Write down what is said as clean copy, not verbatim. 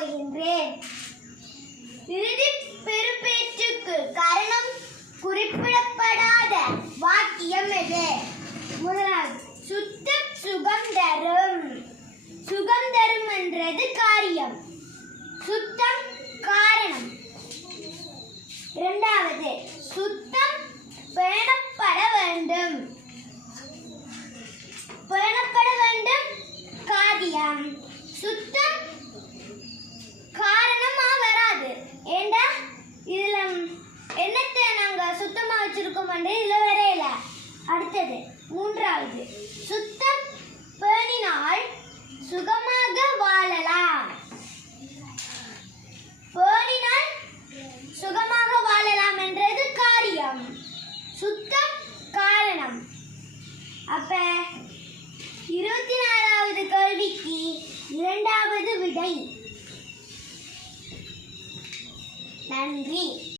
போகின்றேன். இறுதி பெறுபேற்றுக்கு காரணம் குறிப்பிடப்படாத வாக்கியம் எது? முதலாவது, சுத்தம் சுகம் தரும். சுகம் தரும் என்றது காரியம், சுத்தம் காரணம். இரண்டாவது, சுத்தம் பேணப்பட வேண்டும். பேணப்பட வேண்டும் காரியம், சுத்தம் காரணமா வராது. ஏண்டா இதுல என்னத்தை நாங்க சுத்தமா வச்சிருக்கோம், இதுல வரையில. அடுத்தது மூன்றாவது, சுத்தம் பேணினால் சுகமாக வாழலாம். பேணினால் சுகமாக வாழலாம் என்றது காரியம், சுத்தம் காரணம். அப்ப 24வது கேள்விக்கு இரண்டாவது விடை. நன்றி.